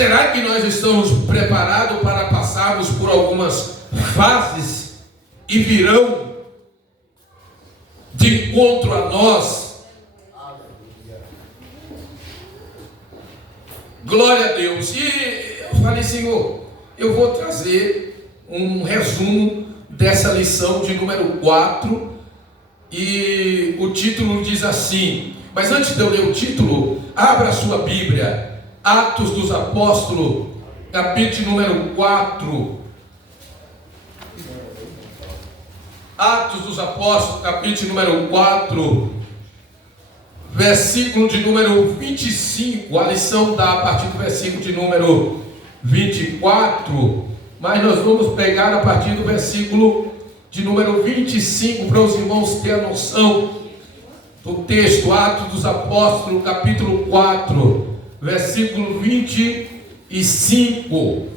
será que nós estamos preparados para passarmos por algumas fases e virão de encontro a nós? Glória a Deus. E eu falei, Senhor, eu vou trazer um resumo dessa lição de número 4, e o título diz assim, mas antes de eu ler o título, abra a sua Bíblia, Atos dos Apóstolos, capítulo número 4. Atos dos Apóstolos, capítulo número 4, versículo de número 25. A lição dá a partir do versículo de número 24, mas nós vamos pegar a partir do versículo de número 25, para os irmãos terem a noção do texto. Atos dos Apóstolos, capítulo 4, versículo 25.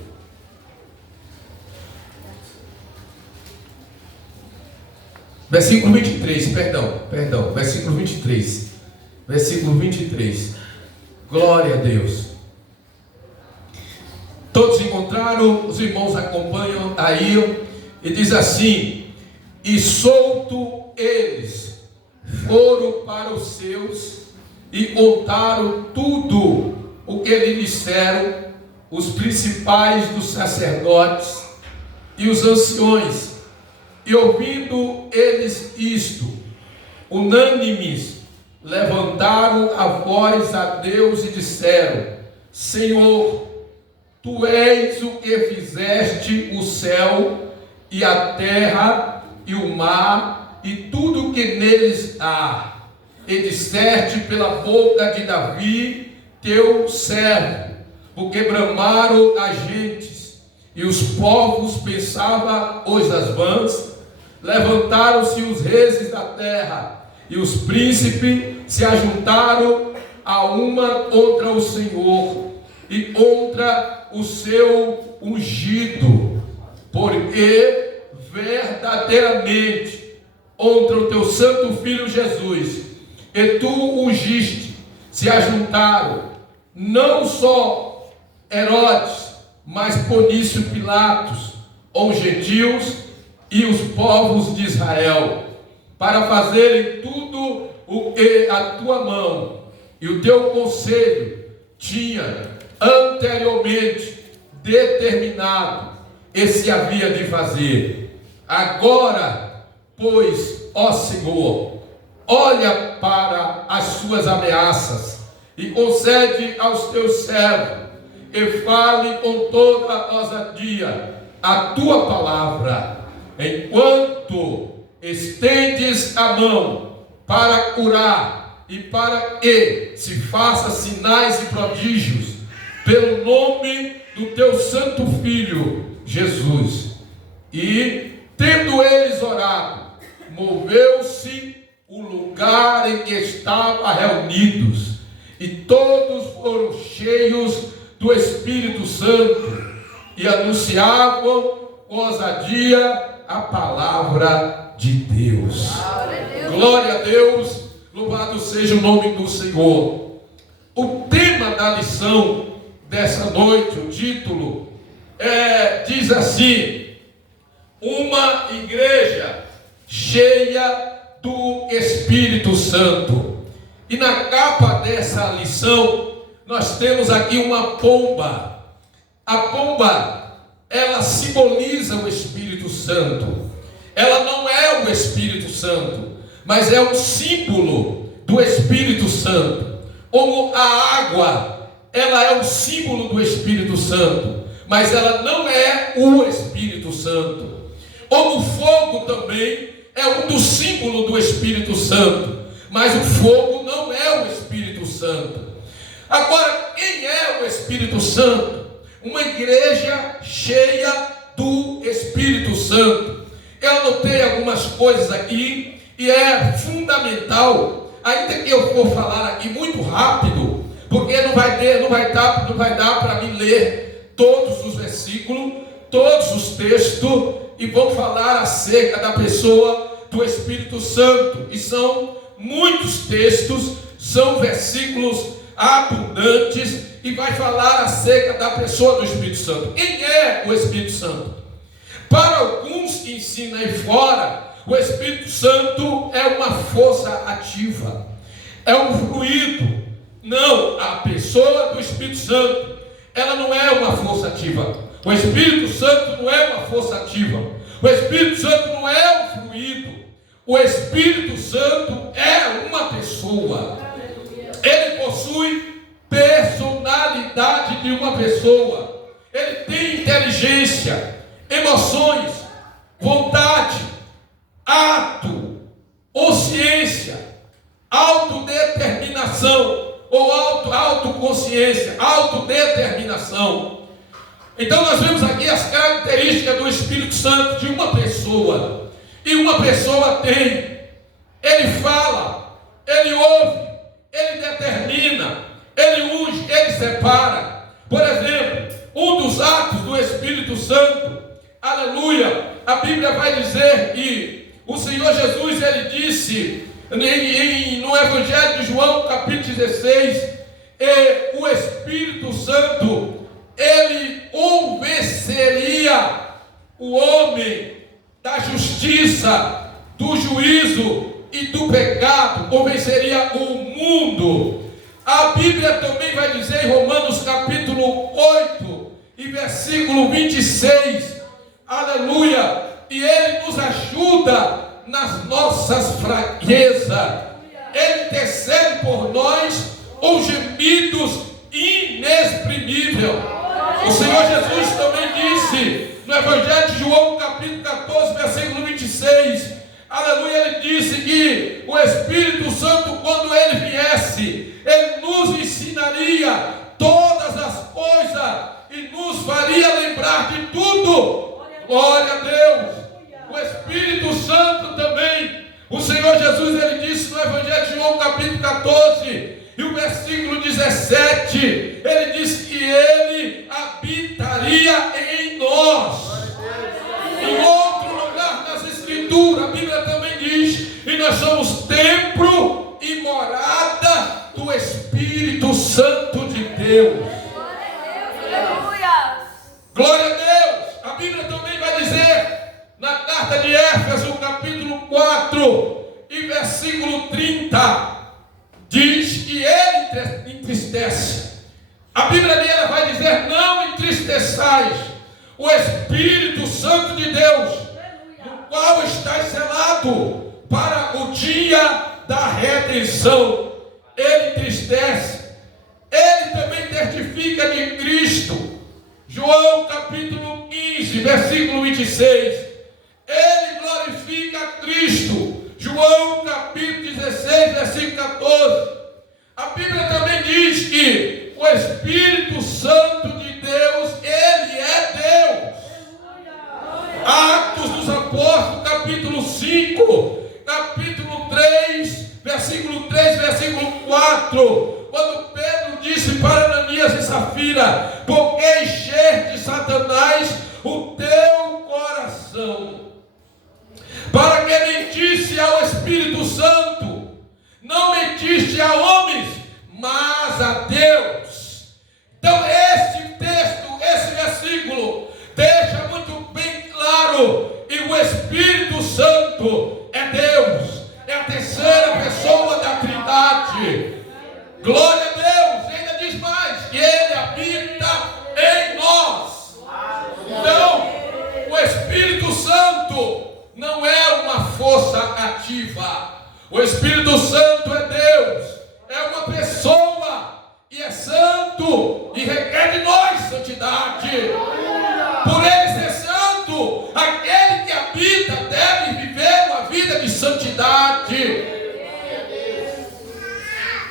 Versículo 23, perdão, versículo 23. Versículo 23. Glória a Deus. Todos encontraram? Os irmãos acompanham aí. E diz assim: e solto eles foram para os seus e contaram tudo o que lhe disseram os principais dos sacerdotes e os anciões. E ouvindo eles isto, unânimes, levantaram a voz a Deus e disseram: Senhor, Tu és o que fizeste o céu e a terra e o mar e tudo o que neles há, e disseste pela boca de Davi, teu servo, porque bramaram as gentes, e os povos pensavam coisas vãs, levantaram-se os reis da terra, e os príncipes se ajuntaram a uma contra o Senhor, e contra o seu ungido, porque verdadeiramente contra o teu santo filho Jesus, e tu ungiste, se ajuntaram, não só Herodes, mas Ponício Pilatos, os gentios e os povos de Israel, para fazerem tudo o que a tua mão e o teu conselho tinha anteriormente determinado e se havia de fazer. Agora, pois, ó Senhor, olha para as suas ameaças e concede aos teus servos, e fale com toda a ousadia a tua palavra, enquanto estendes a mão para curar e para que se faça sinais e prodígios pelo nome do teu santo filho Jesus. E tendo eles orado, moveu-se o lugar em que estavam reunidos, e todos foram cheios do Espírito Santo e anunciavam com ousadia a palavra de Deus. Glória a Deus, louvado seja o nome do Senhor. O tema da lição dessa noite, o título, diz assim: uma igreja cheia do Espírito Santo. E na capa dessa lição nós temos aqui uma pomba. A pomba, ela simboliza o Espírito Santo. Ela não é o Espírito Santo, mas é um símbolo do Espírito Santo. Como a água, ela é um símbolo do Espírito Santo, mas ela não é o Espírito Santo. Como o fogo também é um dos símbolos do Espírito Santo, mas o fogo não é o Espírito Santo. Agora, quem é o Espírito Santo? Uma igreja cheia do Espírito Santo. Eu anotei algumas coisas aqui e é fundamental, ainda que eu for falar aqui muito rápido, porque não vai dar para mim ler todos os versículos, todos os textos, e vou falar acerca da pessoa do Espírito Santo. E são muitos textos, são versículos abundantes e vai falar acerca da pessoa do Espírito Santo. Quem é o Espírito Santo? Para alguns que ensinam aí fora, o Espírito Santo é uma força ativa, é um fluido. Não, a pessoa do Espírito Santo, ela não é uma força ativa. O Espírito Santo não é uma força ativa. O Espírito Santo não é um fluido. O Espírito Santo é uma pessoa. Ele possui personalidade de uma pessoa. Ele tem inteligência, emoções, vontade, ato, consciência, autodeterminação ou autoconsciência, autodeterminação. Então nós vemos aqui as características do Espírito Santo de uma pessoa. E uma pessoa tem, ele fala, ele ouve, ele determina, ele unge, ele separa. Por exemplo, um dos atos do Espírito Santo, aleluia, a Bíblia vai dizer que o Senhor Jesus, ele disse no Evangelho de João, capítulo 16, o Espírito Santo, ele convenceria o homem da justiça, do juízo e do pecado, convenceria o mundo. A Bíblia também vai dizer em Romanos capítulo 8 e versículo 26, aleluia, e ele nos ajuda nas nossas fraquezas, ele intercede por nós com gemidos inexprimíveis. O Senhor Jesus também disse no Evangelho de João capítulo 14 versículo 26, aleluia, ele disse que o Espírito Santo, quando ele viesse, ele nos ensinaria todas as coisas e nos faria lembrar de tudo. Glória a Deus. O Espírito Santo também, o Senhor Jesus, ele disse no Evangelho de João capítulo 14 e o versículo 17, ele disse que ele habitaria em nós. Em outro lugar das Escrituras, a Bíblia também diz, e nós somos templo e morada do Espírito Santo de Deus. Glória a Deus. A Bíblia também vai dizer na carta de Éfeso, capítulo 4 e versículo 30, diz que ele entristece. A Bíblia dele vai dizer: não entristeçais o Espírito Santo de Deus, no qual está selado para o dia da redenção. Ele entristece. Ele também testifica de Cristo. João capítulo 15, versículo 26. Ele glorifica Cristo. João capítulo 16, versículo 14. A Bíblia também diz que o Espírito Santo de Deus, ele é Deus. Atos dos Apóstolos, capítulo 5, capítulo 3, versículo 3, versículo 4. Quando Pedro disse para Ananias e Safira: por que encheste, Satanás, o teu coração, para que mentisse ao Espírito Santo? Não mentiste a homens, mas a Deus. Então este texto, esse versículo, deixa muito bem claro que o Espírito Santo é Deus, é a terceira pessoa da Trindade. Glória a Deus. E ainda diz mais, que ele habita em nós. Então, o Espírito Santo não é uma força ativa. O Espírito Santo é Deus, é uma pessoa e é santo e requer de nós santidade. Por ele ser santo, aquele que habita deve viver uma vida de santidade.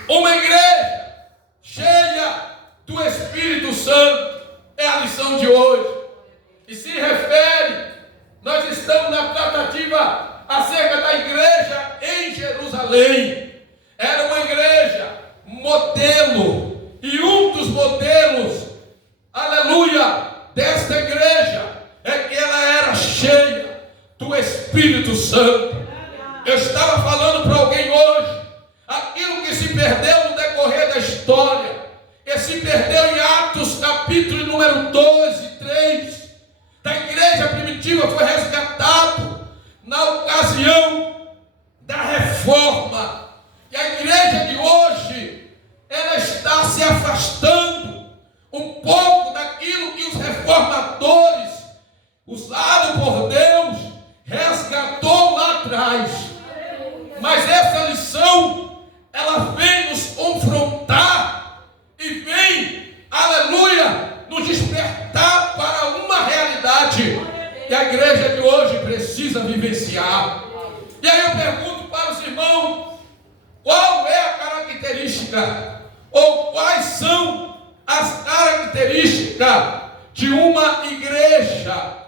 Uma igreja cheia do Espírito Santo é a lição de hoje. E se refere, nós estamos na tratativa acerca da igreja em Jerusalém. Era uma igreja modelo, e um dos modelos, aleluia, desta igreja é que ela era cheia do Espírito Santo. Eu estava falando para alguém hoje, aquilo que se perdeu no decorrer da história, capítulo número 12, 3, da igreja primitiva foi resgatado na ocasião da reforma. E a igreja de hoje, ela está se afastando um pouco daquilo que os reformadores, usado por Deus, resgatou lá atrás. Mas essa lição, ela vem nos confrontar e vem, aleluia, nos despertar para uma realidade que a igreja de hoje precisa vivenciar. E aí eu pergunto para os irmãos, qual é a característica, ou quais são as características de uma igreja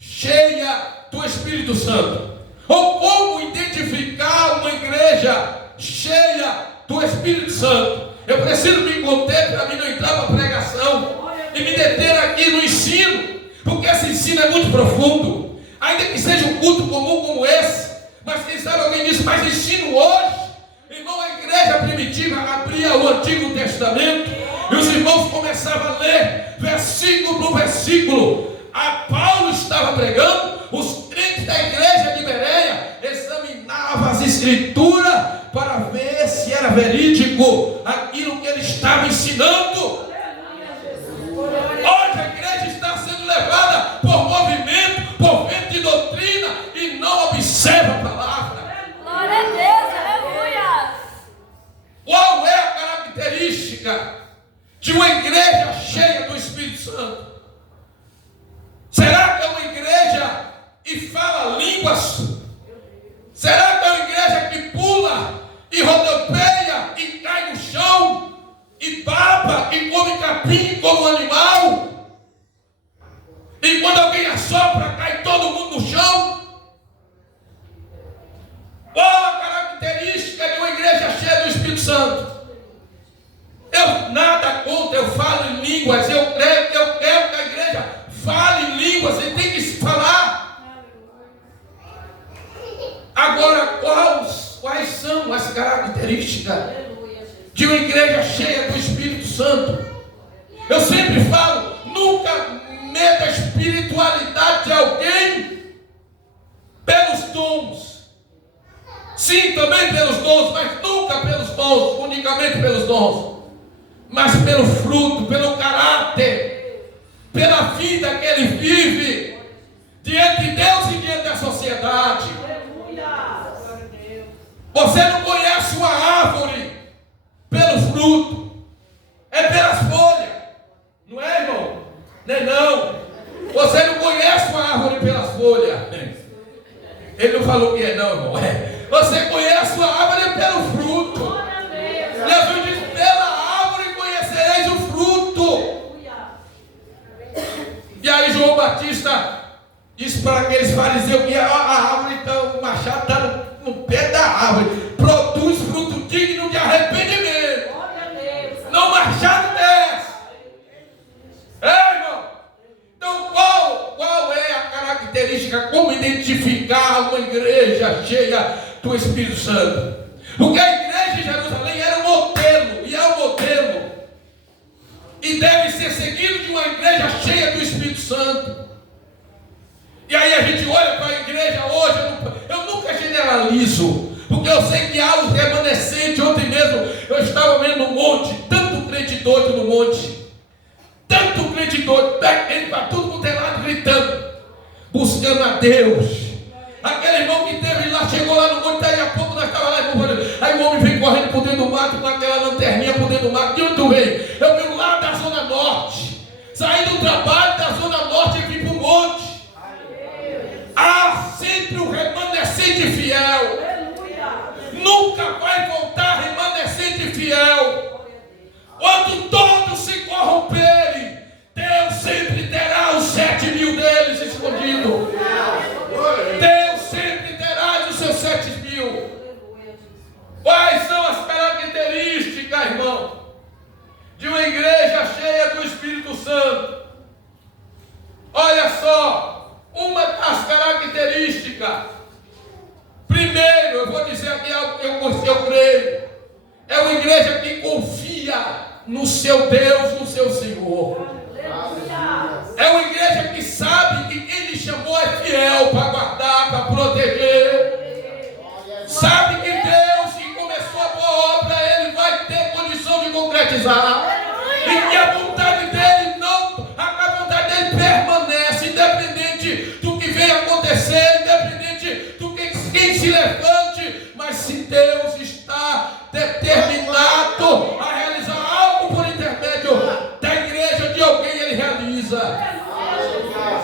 cheia do Espírito Santo? Ou como identificar uma igreja cheia do Espírito Santo? Eu preciso me conter para mim não entrar para a pregação e me deter aqui no ensino, porque esse ensino é muito profundo, ainda que seja um culto comum como esse. Mas quem sabe alguém disse, mas ensino hoje. Irmão, a igreja primitiva abria o Antigo Testamento e os irmãos começavam a ler versículo por versículo. A Paulo estava pregando, os crentes da igreja de Bereia examinavam as escrituras para ver se era verídico aquilo que ele estava ensinando. Hoje a igreja está sendo levada por movimento, por vento de doutrina e não observa a palavra. Glória a Deus, aleluia. Qual é a característica de uma igreja cheia do Espírito Santo? Será que é uma igreja e fala línguas? Será que é uma igreja que pula e rodopeia e cai no chão e baba e come capim como um animal? E quando alguém assopra, cai todo mundo no chão? Qual a característica de uma igreja cheia do Espírito Santo? Eu nada contra, eu falo em línguas, eu quero que a igreja fale em línguas, e tem que se falar. Agora, quais são as características de uma igreja cheia do Espírito Santo? Eu sempre falo, nunca meta a espiritualidade de alguém pelos dons. Sim, também pelos dons, mas nunca pelos dons, unicamente pelos dons, mas pelo fruto, pelo caráter, pela vida que ele vive diante de Deus e diante da sociedade. Você não conhece uma árvore pelo fruto, é pelas folhas, não é, irmão? Não é não. Você não conhece uma árvore pelas folhas. Ele não falou que é não, irmão. Você conhece uma árvore pelo fruto. Jesus disse, pela árvore conhecereis o fruto. E aí João Batista disse para aqueles fariseus que a árvore, então, o machado está no pé da árvore, produz fruto digno de arrependimento. Não machado desce. Irmão? Então qual é a característica, como identificar uma igreja cheia do Espírito Santo? Porque a igreja de Jerusalém era um modelo, e é um modelo, e deve ser seguido de uma igreja cheia do Espírito Santo. E aí a gente olha para a igreja hoje, eu nunca generalizo, porque eu sei que há os remanescentes. Ontem mesmo eu estava vendo no monte, tanto crente doido no monte, tanto crente doido, indo para tudo quanto é lado, gritando, buscando a Deus. Aquele irmão que teve lá, chegou lá no monte, daí a pouco nós estávamos lá, aí o homem vem correndo por dentro do mato, com aquela lanterninha por dentro do mato. De onde tu vem? Eu venho lá da Zona Norte, saí do trabalho da Zona Norte e vim para o monte. Há sempre um remanescente fiel. Nunca vai voltar remanescente fiel. Quando todos se corromperem, Deus sempre terá os 7.000 deles escondidos. Deus sempre terá os seus 7.000. Quais são as características, irmão, de uma igreja cheia do Espírito Santo? para guardar, para proteger. Sabe que Deus, que começou a boa obra, Ele vai ter condição de concretizar. E que a vontade dele a vontade dele permanece, independente do que venha acontecer, independente do que quem se levante. Mas se Deus está determinado a realizar algo por intermédio da igreja, de alguém, Ele realiza.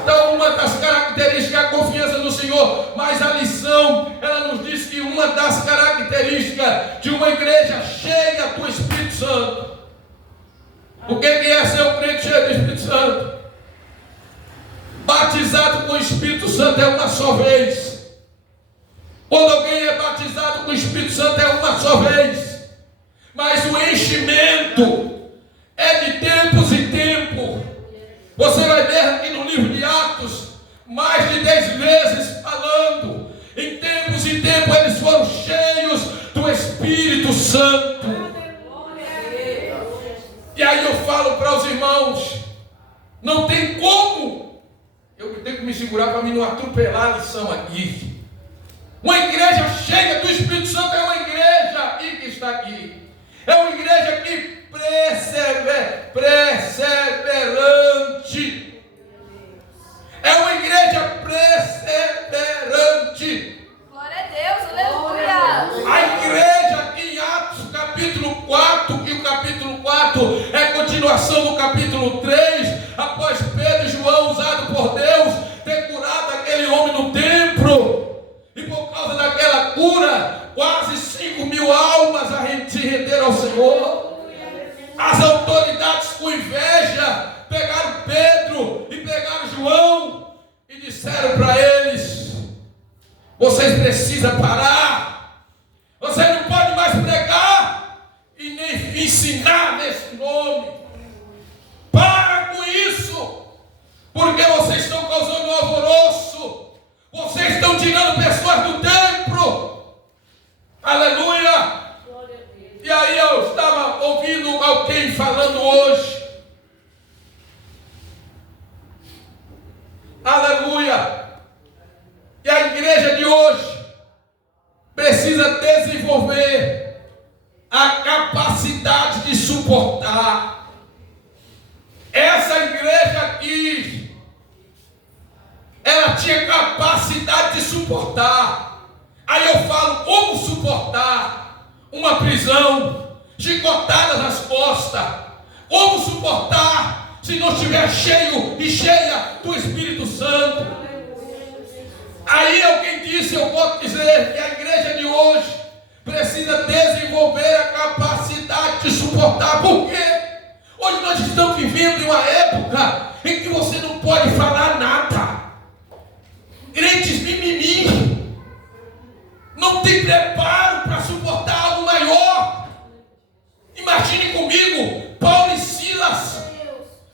Então, uma das características é a confiança no Senhor. Mas a lição, ela nos diz que uma das características de uma igreja cheia do Espírito Santo. O que é ser um crente cheio do Espírito Santo? Batizado com o Espírito Santo é uma só vez. Quando alguém é batizado com o Espírito Santo é uma só vez. Mas o enchimento é de tempos em tempos. Você vai ver aqui no livro de Atos mais de 10 vezes falando. Em tempos e tempos eles foram cheios do Espírito Santo. E aí eu falo para os irmãos, não tem como, eu tenho que me segurar para mim não atropelar a lição aqui. Uma igreja cheia do Espírito Santo é uma igreja aqui que está aqui. É uma igreja que perseverante. É uma igreja perseverante. Glória a Deus, aleluia. A igreja aqui em Atos capítulo 4, que o capítulo 4 é a continuação do capítulo 3, após Pedro e João, usado por Deus, ter curado aquele homem no templo, e por causa daquela cura, quase 5.000 almas se renderam ao Senhor. As autoridades com inveja pegaram Pedro e pegaram João e disseram para eles: vocês precisam parar, vocês não podem mais pregar e nem ensinar nesse nome. Para com isso, porque vocês estão causando um alvoroço, vocês estão tirando pessoas do templo. Aleluia. E aí eu estava ouvindo alguém falando hoje. Aleluia. E a igreja de hoje precisa desenvolver a capacidade de suportar. Essa igreja aqui, ela tinha capacidade de suportar. Aí eu falo, como suportar uma prisão, chicotadas nas costas? Como suportar se não estiver cheio e cheia do Espírito Santo? Aí alguém disse, eu posso dizer que a igreja de hoje precisa desenvolver a capacidade de suportar. Por quê? Hoje nós estamos vivendo em uma época em que você não pode falar nada. Crentes mimimi. Não tem preparo para suportar algo maior. Imagine comigo, Paulo e Silas.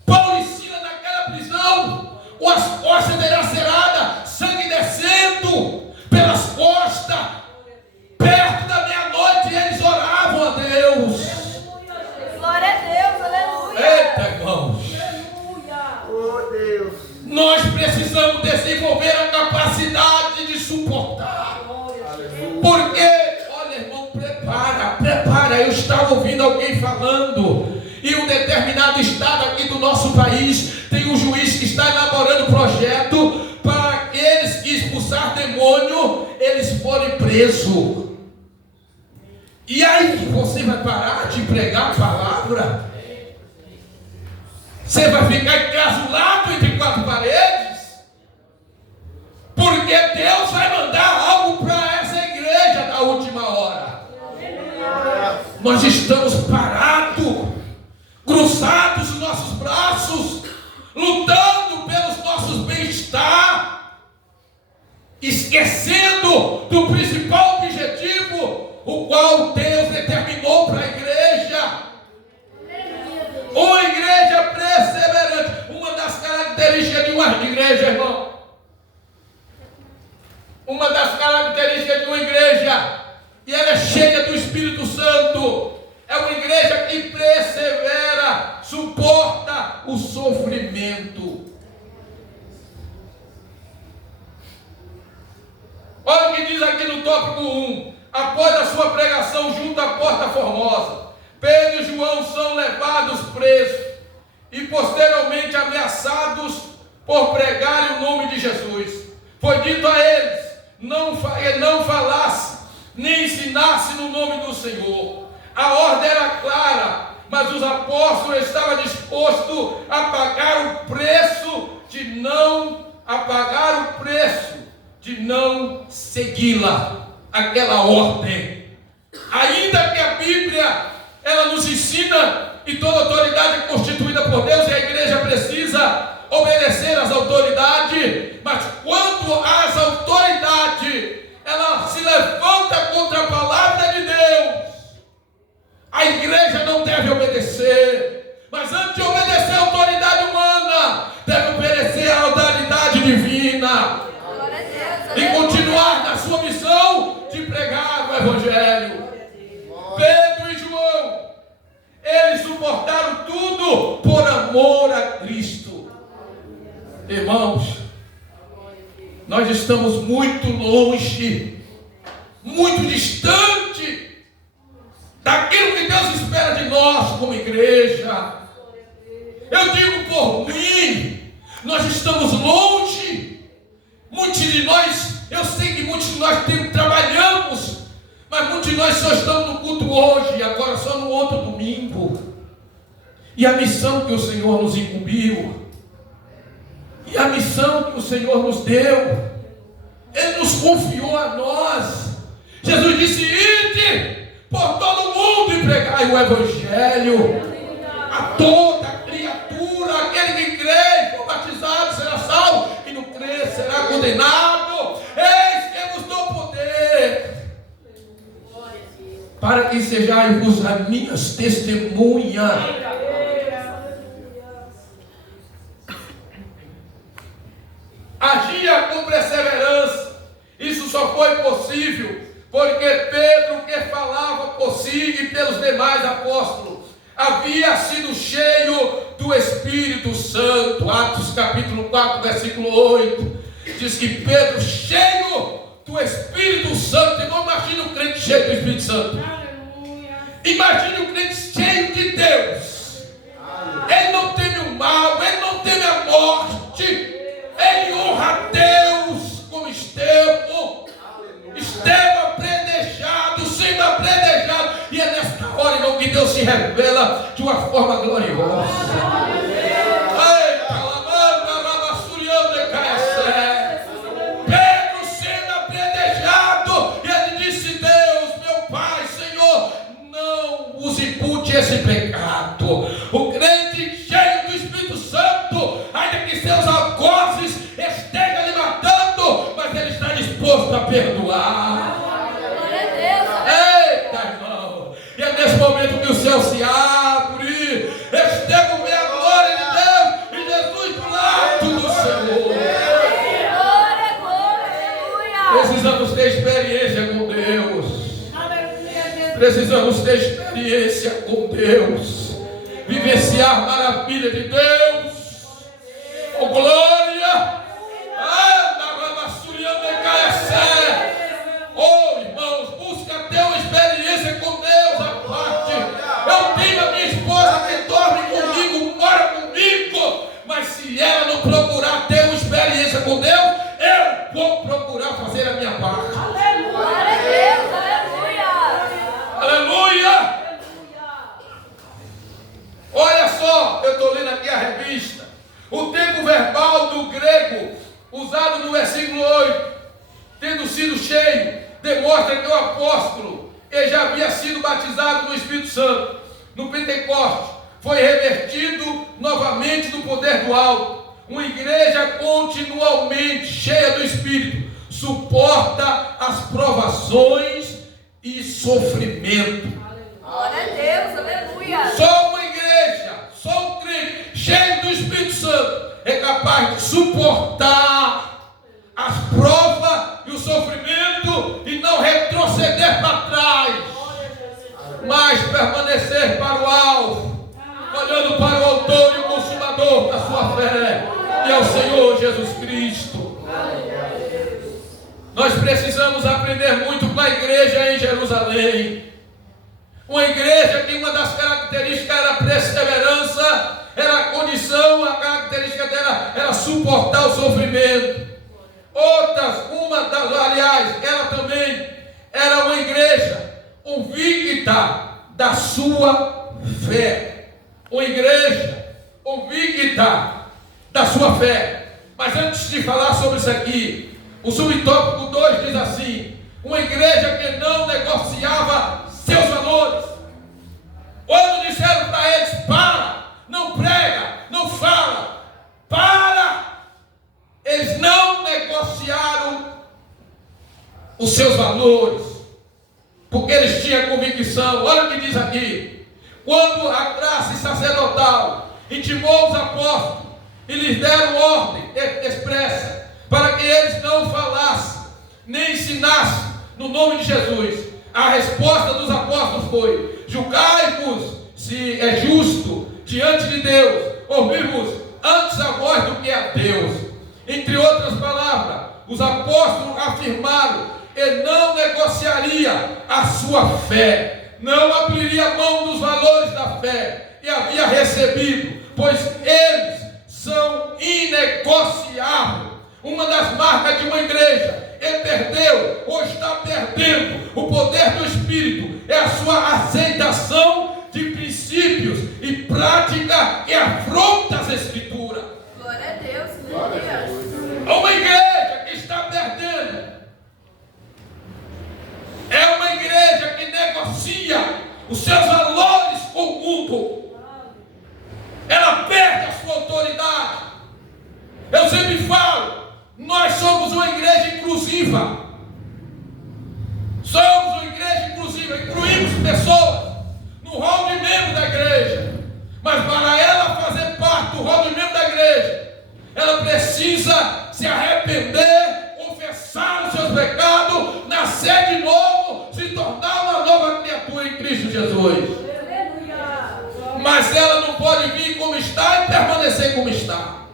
Paulo e Silas naquela prisão, com as costas dilaceradas, sangue descendo pelas costas. Perto da meia-noite eles oravam a Deus. Glória a Deus, aleluia. Eita, irmãos. Oh, Deus. Nós precisamos desenvolver a capacidade de suportar. Porque, olha, irmão, prepara. Eu estava ouvindo alguém falando, e um determinado estado aqui do nosso país tem um juiz que está elaborando projeto para aqueles que expulsar demônio, eles forem presos. E aí, você vai parar de pregar a palavra? Você vai ficar enclasulado entre quatro paredes? Porque Deus vai mandar algo para essa igreja da última hora. Nós estamos parados, cruzados os nossos braços, lutando pelos nossos bem-estar, esquecendo do principal objetivo, o qual Deus determinou para a igreja. Uma igreja perseverante. Uma das características de uma igreja, irmão, uma das características de uma igreja, e ela é cheia do Espírito Santo, é uma igreja que persevera, suporta o sofrimento. tópico 1. Após a sua pregação junto à Porta Formosa, Pedro e João são levados presos e posteriormente ameaçados por pregarem o nome de Jesus. Foi dito a eles, não falasse, nem ensinasse no nome do Senhor. A ordem era clara, mas os apóstolos estavam dispostos a pagar o preço de não segui-la, aquela ordem. Ainda que a Bíblia, ela nos ensina que toda autoridade é constituída por Deus e a igreja precisa obedecer às autoridades, mas quando as autoridades, ela se levanta contra a palavra de Deus, a igreja não deve obedecer, mas antes de obedecer à autoridade humana, deve obedecer à autoridade divina e continuar na sua missão de pregar o Evangelho. Pedro e João, eles suportaram tudo por amor a Cristo. Irmãos, nós estamos muito longe, muito distante daquilo que Deus espera de nós como igreja. Eu digo por mim, nós estamos longe. Muitos de nós, eu sei que muitos de nós trabalhamos, mas muitos de nós só estamos no culto hoje, agora só no outro domingo. E a missão que o Senhor nos incumbiu, e a missão que o Senhor nos deu, Ele nos confiou a nós. Jesus disse: ide por todo mundo e pregai o Evangelho a toda criatura. Aquele que crê e for batizado será salvo, e não crê será condenado. Eis que vos dou poder para que sejais as minhas testemunhas. Agia com perseverança. Isso só foi possível porque Pedro, que falava por si e pelos demais apóstolos, havia sido cheio do Espírito Santo. Atos capítulo 4, versículo 8, diz que Pedro, cheio do Espírito Santo. Eu não imagino um crente cheio do Espírito Santo. Imagine um crente cheio de Deus. Ele não teme o mal, ele não teme a morte. Ele honra a Deus como Estevão. Estevão apredejado, sendo apredejado. E é nesta hora, irmão, que Deus se revela de uma forma gloriosa. Pedro sendo apredejado, e ele disse: Deus, meu Pai, Senhor, não os impute esse pecado. O crente cheio do Espírito Santo, ainda que seus algozes estejam lhe matando, mas ele está disposto a perdoar. Eita, irmão! E é nesse momento que o céu se abre. Estevão vê a glória de Deus e Jesus do lado do Senhor. Precisamos ter experiência com Deus. Precisamos ter experiência com Deus. Vivenciar a maravilha de Deus. Oh, glória! Oh, irmãos, busca ter uma experiência com Deus à parte. Eu tenho a minha esposa que dorme comigo, mora comigo, mas se ela não procurar ter uma experiência com Deus, eu vou procurar fazer a minha parte. Aleluia! Aleluia! Olha só, eu estou lendo aqui a revista. O tempo verbal do grego, usado no versículo 8, tendo sido cheio, demonstra que o apóstolo ele já havia sido batizado no Espírito Santo. No Pentecostes, foi revertido novamente no poder do alto. Uma igreja continuamente cheia do Espírito suporta as provações e sofrimento. Glória a Deus, aleluia. Só uma igreja, só um crente cheio do Espírito Santo é capaz de suportar as provas e o sofrimento e não retroceder para trás, mas permanecer para o alvo, olhando para o autor e o consumador da sua fé, e ao Senhor Jesus Cristo. Nós Nós precisamos aprender muito com a igreja em Jerusalém. Uma igreja que uma das características era a perseverança, era a condição, a característica dela era suportar o sofrimento. Ela também era uma igreja convicta da sua fé. Uma igreja convicta da sua fé. Mas antes de falar sobre isso aqui, o subtópico 2 diz assim: uma igreja que não negociava seus valores. Quando disseram para eles: para, não prega, não fala, para, eles não negociaram os seus valores, porque eles tinham convicção. Olha o que diz aqui: quando a classe sacerdotal intimou os apóstolos e lhes deram ordem expressa para que eles não falassem nem ensinassem no nome de Jesus, a resposta dos apóstolos foi: julgai-vos se é justo diante de Deus ouvirmos antes a voz do que a Deus. Entre outras palavras, os apóstolos afirmaram que não negociaria a sua fé, não abriria mão dos valores da fé que havia recebido, pois eles são inegociáveis. Uma das marcas de uma igreja que perdeu ou está perdendo o poder do Espírito é a sua aceitação de princípios e prática que afronta as Escrituras. Glória a Deus, meu Deus. Uma igreja que está perdendo é uma igreja que negocia os seus valores com o mundo. Ela perde a sua autoridade. Eu sempre falo, nós somos uma igreja inclusiva. Somos uma igreja inclusiva. Incluímos pessoas no rol de membro da igreja. Mas para ela fazer parte do rol de membro da igreja, ela precisa se arrepender, confessar os seus pecados, nascer de novo, se tornar uma nova criatura em Cristo Jesus. Mas ela não pode vir como está e permanecer como está.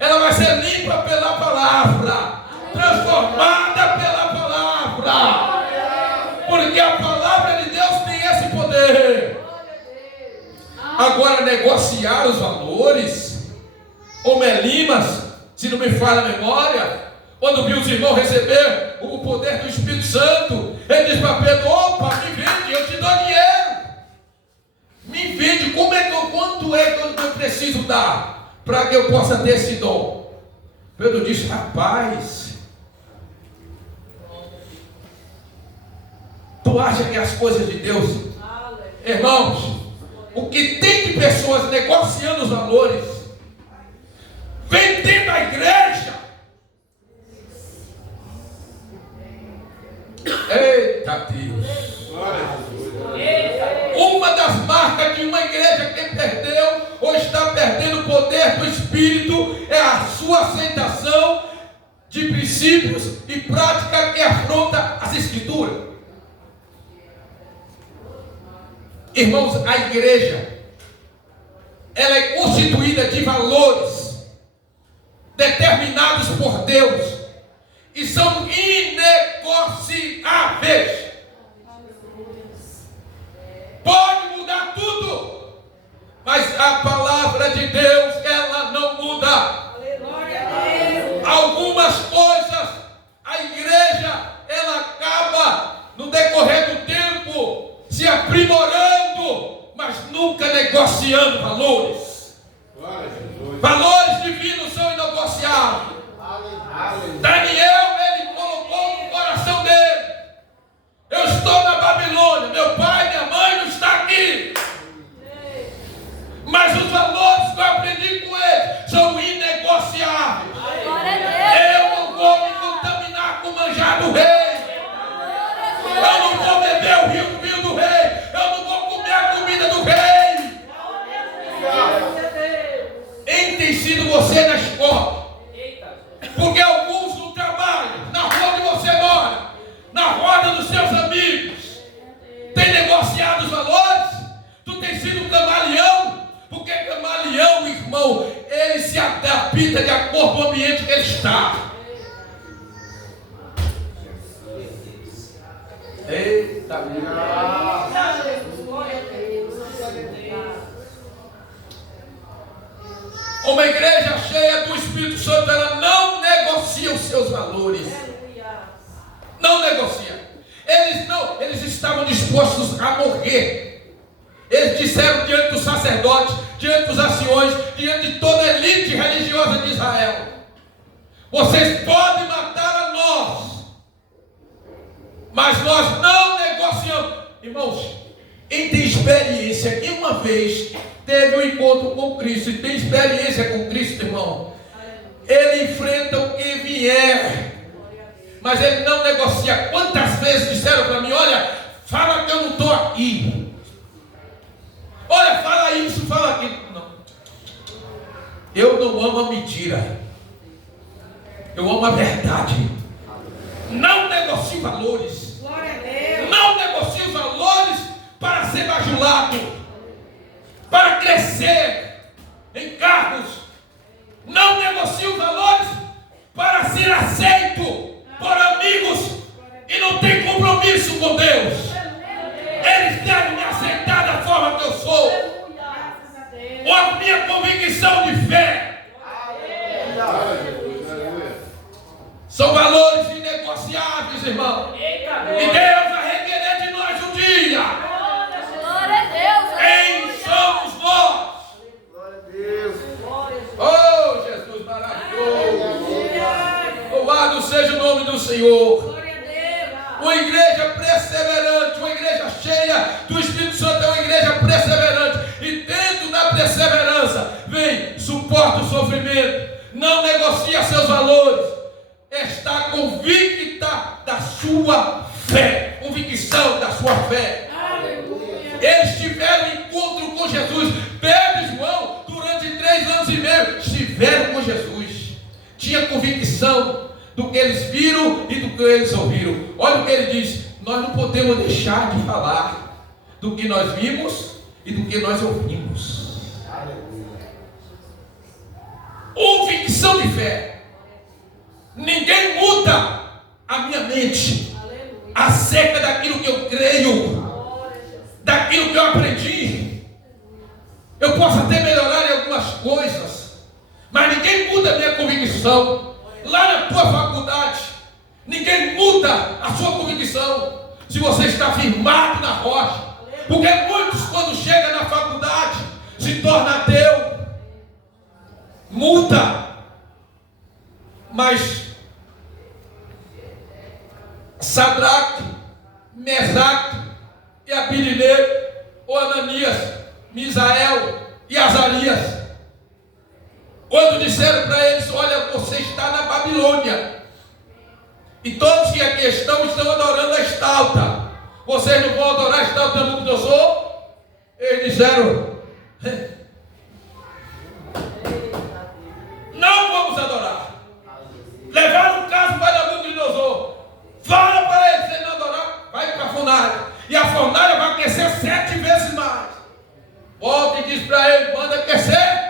Ela vai ser limpa pela palavra, transformada pela palavra, porque a palavra de Deus tem esse poder. Agora, negociar os valores, como Elimas, se não me falha a memória, quando viu os irmãos receber o poder do Espírito Santo, ele disse para Pedro: opa, me vende, eu te dou dinheiro. Me vende, quanto é que eu preciso dar para que eu possa ter esse dom? Pedro disse: rapaz, tu acha que as coisas de Deus, irmãos, o que tem de pessoas negociando os valores, vendendo a igreja. Eita Deus. Uma das marcas de uma igreja que perdeu ou está perdendo o poder do Espírito é a sua aceitação de princípios e prática que afronta as Escrituras. Irmãos, a igreja, ela é constituída de valores determinados por Deus e são inegociáveis. Pode mudar tudo, mas a palavra de Deus, ela não muda. Algumas coisas, a igreja, ela acaba no decorrer do tempo se aprimorando, mas nunca negociando valores. Valores divinos são inegociáveis. Daniel, ele colocou no coração dele: eu estou na Babilônia, meu pai, minha mãe não está aqui. Mas os valores que eu aprendi com ele são inegociáveis. Eu não vou me contaminar com o manjar do rei. Eu não vou beber o vinho do rei. Eu não vou comer a comida do rei. Tem sido você na escola. Porque alguns no trabalho, na rua onde você mora, na roda dos seus amigos, tem negociado os valores. Tu tem sido camaleão. Porque camaleão, irmão, ele se adapta de acordo com o ambiente que ele está. da vida. Uma igreja cheia do Espírito Santo, ela não negocia os seus valores. Não negocia. Eles estavam dispostos a morrer. Eles disseram diante dos sacerdotes, diante dos anciões, diante de toda a elite religiosa de Israel: vocês podem matar a nós, mas nós não negociamos. Irmãos, quem tem experiência, quem uma vez teve um encontro com Cristo e tem experiência com Cristo, irmão, ele enfrenta o que vier, mas ele não negocia. Quantas vezes disseram para mim: olha, fala que eu não estou aqui, olha, fala isso, fala aquilo. Não, eu não amo a mentira, eu amo a verdade. Não negocio valores. Não negocio valores para ser bajulado, para crescer em cargos. Não negocio valores para ser aceito por amigos e não tem compromisso com Deus. Eles devem me aceitar da forma que eu sou, ou a minha convicção de fé. São valores inegociáveis, irmão. E Deus vai requerer de nós um dia. Glória a Deus. Quem somos nós? Glória a Deus. Oh, Jesus maravilhoso. Louvado seja o nome do Senhor. Glória a Deus. Uma igreja perseverante, uma igreja cheia do Espírito Santo é uma igreja perseverante. E dentro da perseverança vem, suporta o sofrimento, não negocia seus valores, está convicta da sua fé, convicção da sua fé. Aleluia. Eles tiveram encontro com Jesus. Pedro e João, durante 3 anos e meio, estiveram com Jesus. Tinha convicção do que eles viram e do que eles ouviram. Olha o que ele diz: nós não podemos deixar de falar do que nós vimos e do que nós ouvimos. Convicção de fé. Ninguém muda a minha mente acerca daquilo que eu creio, daquilo que eu aprendi. Eu posso até melhorar em algumas coisas, mas ninguém muda a minha convicção. Lá na tua faculdade, ninguém muda a sua convicção se você está firmado na rocha. Porque muitos, quando chegam na faculdade, se tornam ateu, muda. Mas Sadraque, Mesaque e Abednego, ou Ananias, Misael e Azarias, quando disseram para eles: olha, você está na Babilônia, e todos que aqui estão adorando a estátua, vocês não vão adorar a estátua de Nabucodonosor? Eles disseram: não vamos adorar. Levaram o caso para Nabucodonosor. Fala para ele: se não adorar, vai para a fornalha, e a fornalha vai aquecer 7 vezes mais. Volta e diz para ele: manda aquecer.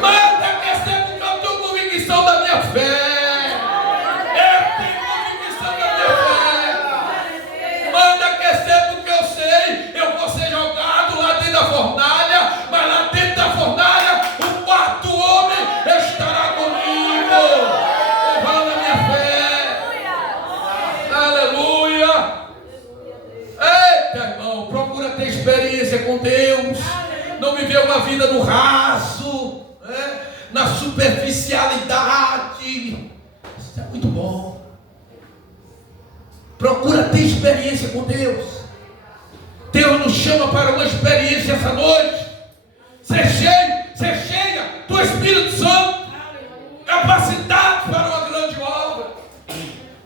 Manda aquecer, porque eu tenho convicção da minha fé. Eu tenho convicção da minha fé. Manda aquecer, porque eu sei, eu vou ser jogado lá dentro da fornalha, mas lá dentro da fornalha o 4º homem estará comigo, louvando a minha fé. Aleluia. Eita, irmão, procura ter experiência com Deus. Não viver uma vida no raso, né? Na superficialidade. Isso é muito bom. Procura ter experiência com Deus. Deus nos chama para uma experiência essa noite. Ser cheia do Espírito Santo, capacitado para uma grande obra.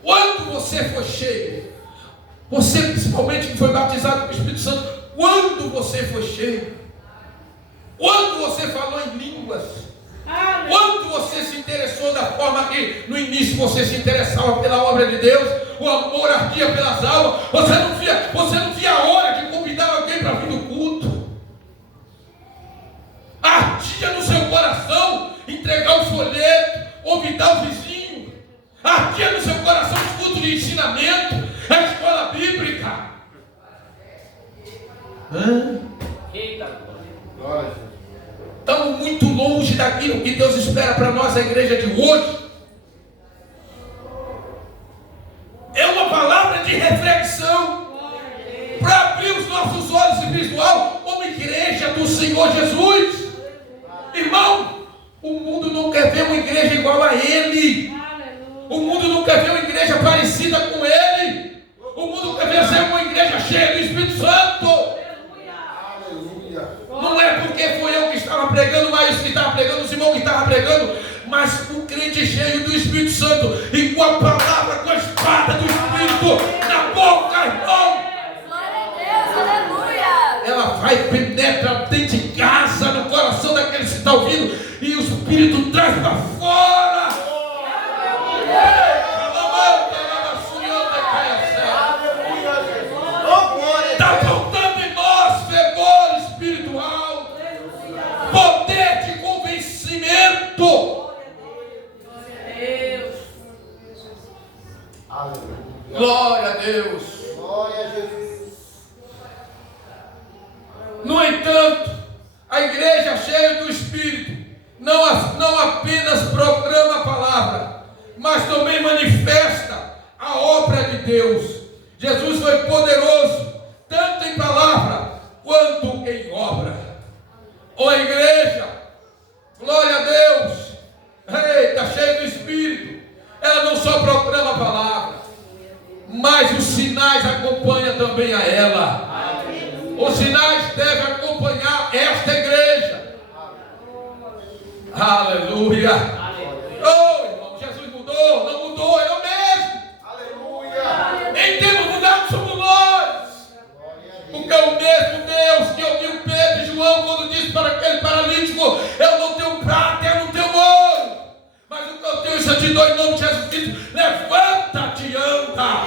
Quando você for cheio, você principalmente que foi batizado com o Espírito Santo, quando você for cheio, quando você falou em línguas, quando você se interessou da forma que no início você se interessava pela obra de Deus, o amor ardia pelas almas, você não via a hora de convidar alguém para vir no culto. Ardia no seu coração entregar um folheto, convidar o vizinho. Ardia no seu coração os cultos de ensinamento. a escola bíblica. Estamos muito longe daquilo que Deus espera para nós, a igreja de hoje. É uma palavra de reflexão para abrir os nossos olhos espirituais como igreja do Senhor Jesus. Irmão, o mundo não quer ver uma igreja igual a Ele. O mundo não quer ver uma igreja parecida com Ele. O mundo quer ver ser uma igreja cheia do Espírito Santo. Não é porque foi eu que estava pregando, mas que estava pregando, o Simão que estava pregando, mas o crente cheio do Espírito Santo e com a palavra, com a espada do Espírito na boca, irmão. Glória a Deus, aleluia. Ela vai, penetra dentro de casa, no coração daqueles que estão ouvindo, e o Espírito traz para fora. Está faltando em nós fervor espiritual, poder de convencimento. Glória a Deus. Glória a Jesus. No entanto, a igreja cheia do Espírito não apenas proclama a palavra, mas também manifesta a obra de Deus. Jesus foi poderoso, tanto em palavra quanto em obra. Ó igreja, glória a Deus, está cheia do Espírito. Ela não só proclama a palavra, mas os sinais acompanham também a ela. Os sinais devem acompanhar esta igreja. Aleluia. Oh, irmão, Jesus mudou, não mudou, é o mesmo. Aleluia. Em temos mudado somos nós. Porque é o mesmo Deus que ouviu Pedro e João quando disse para aquele paralítico: eu não tenho prata, eu não tenho ouro, mas o que eu tenho isso eu te dou em nome de Jesus Cristo. Levanta-te e anda.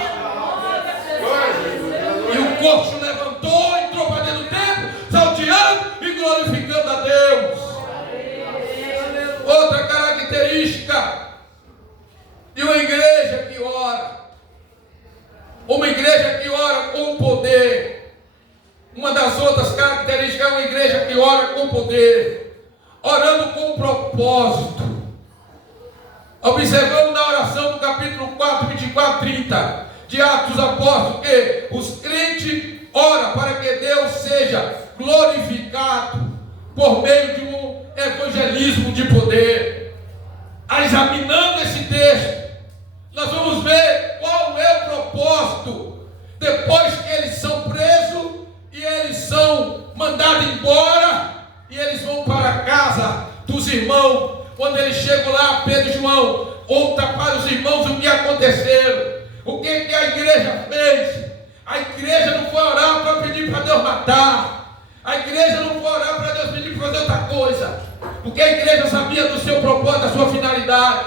E o coxo levantou, entrou para dentro do templo, salteando e glorificando a Deus. Outra característica de uma igreja que ora, uma igreja que ora com poder. Uma das outras características é uma igreja que ora com poder, orando com propósito. Observamos na oração do capítulo 4, 24, 30 de Atos dos Apóstolos que os crentes oram para que Deus seja glorificado por meio de um evangelismo de poder. Examinando esse texto, nós vamos ver qual é o propósito depois que eles são presos e eles são mandados embora e eles vão para a casa dos irmãos. Quando eles chegam lá, Pedro e João contam para os irmãos o que aconteceu, o que a igreja fez. A igreja não foi orar para pedir para Deus matar, a igreja não foi orar para Deus pedir para fazer outra coisa, porque a igreja sabia do seu propósito, da sua finalidade.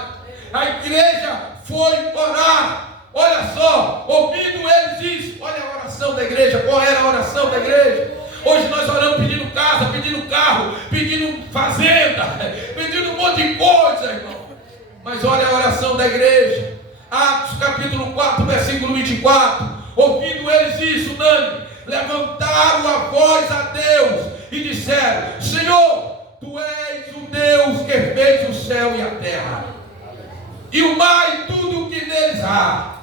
A igreja foi orar. Olha só, ouvindo eles isso, olha a oração da igreja. Qual era a oração da igreja? Hoje nós oramos pedindo casa, pedindo carro, pedindo fazenda, pedindo um monte de coisa, irmão. Mas olha a oração da igreja. Atos capítulo 4, versículo 24. Ouvindo eles isso, unânime, levantaram a voz a Deus e disseram: Senhor, Tu és o Deus que fez o céu e a terra, e o mar e tudo o que neles há.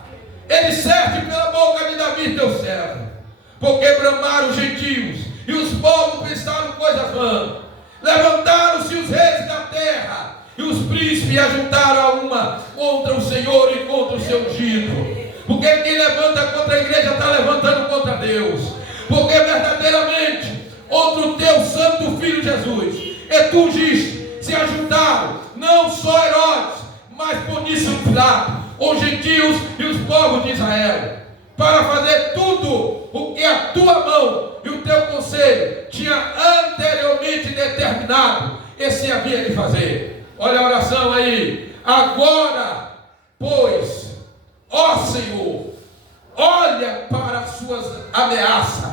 Ele serve pela boca de Davi, teu servo, porque bramaram os gentios e os povos pensaram coisas vãs. Levantaram-se os reis da terra e os príncipes ajuntaram a uma contra o Senhor e contra o seu ungido. Porque quem levanta contra a igreja está levantando contra Deus. Porque verdadeiramente contra o teu santo filho Jesus e tu ungiste, se ajuntaram não só Herodes, mas Pôncio Pilato, os gentios e os povos de Israel, para fazer tudo o que a tua mão e o teu conselho tinha anteriormente determinado e se havia de fazer. Olha a oração aí. Agora, pois, ó Senhor, olha para as suas ameaças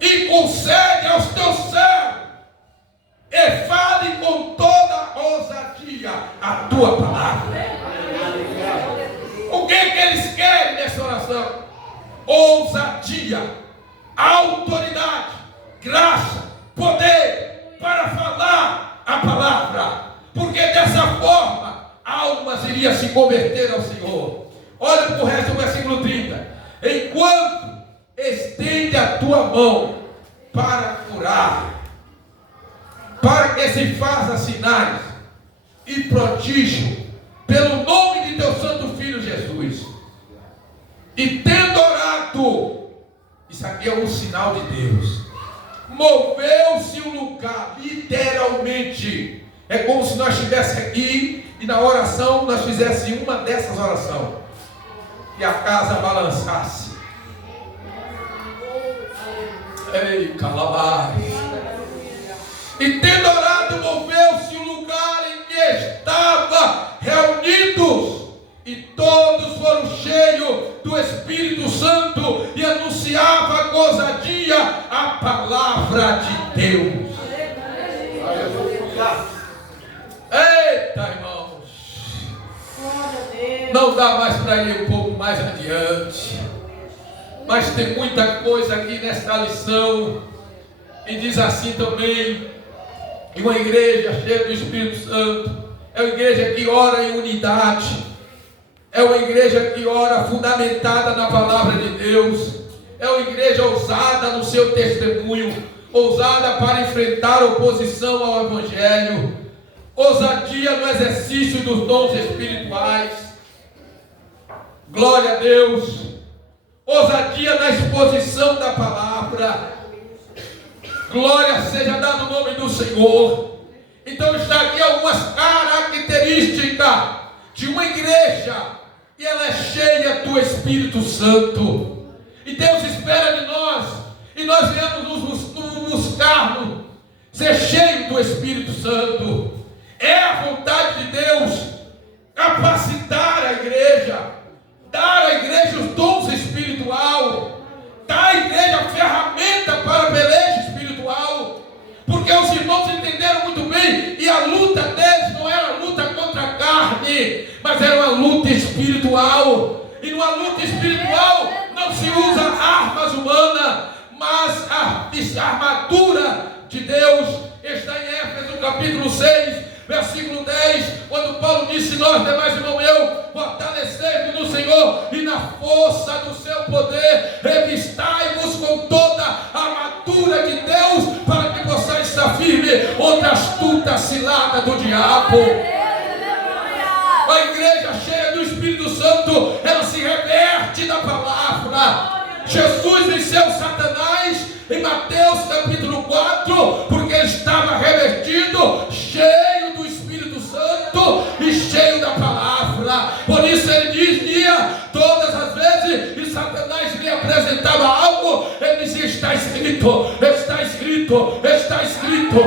e concede aos teus servos e fale com toda ousadia a tua palavra. O que eles querem nessa oração? ousadia, autoridade, graça, poder para falar a palavra, porque dessa forma almas iriam se converter ao Senhor. Olha para o resto do versículo 30. Enquanto estende a tua mão para curar, para que se faça sinais e prodígio pelo nome de teu santo filho Jesus. E tendo orado, isso aqui é um sinal de Deus, moveu-se o lugar, literalmente. É como se nós estivéssemos aqui e na oração nós fizéssemos uma dessas orações e a casa balançasse. Ei, calabás. E tendo orado, moveu-se o lugar em que estava reunidos, e todos foram cheios do Espírito Santo e anunciava com ousadia a palavra de Deus. Eita, irmãos, não dá mais para ir um pouco mais adiante, mas tem muita coisa aqui nesta lição. E diz assim também: uma igreja cheia do Espírito Santo é uma igreja que ora em unidade, é uma igreja que ora fundamentada na palavra de Deus, é uma igreja ousada no seu testemunho, ousada para enfrentar a oposição ao Evangelho, ousadia no exercício dos dons espirituais, glória a Deus, ousadia na exposição da palavra. Glória seja dado o nome do Senhor. Então está aqui algumas características de uma igreja, e ela é cheia do Espírito Santo. E Deus espera de nós, e nós viemos nos buscarmos ser cheio do Espírito Santo. É a vontade de Deus capacitar a igreja, dar à igreja os dons espiritual, dar à igreja a ferramenta para a peleja espiritual, porque os irmãos entenderam muito bem, e a luta deles não era luta contra a carne, mas era uma luta espiritual. E numa luta espiritual não se usa armas humanas, mas a armadura de Deus. Está em Éfeso capítulo 6, versículo 10, quando Paulo disse: nós demais, irmão eu, fortalecei-vos no Senhor e na força do seu poder, revistai-vos com toda a armadura de Deus, para que possais estar firme contra a astuta cilada do diabo. A igreja cheia do Espírito Santo, ela se reverte da palavra. Jesus venceu Satanás em Mateus capítulo 4, porque ele estava revestido, cheio do Espírito Santo e cheio da palavra. Por isso ele dizia todas as vezes, e Satanás lhe apresentava algo, ele dizia: está escrito, está escrito, está escrito,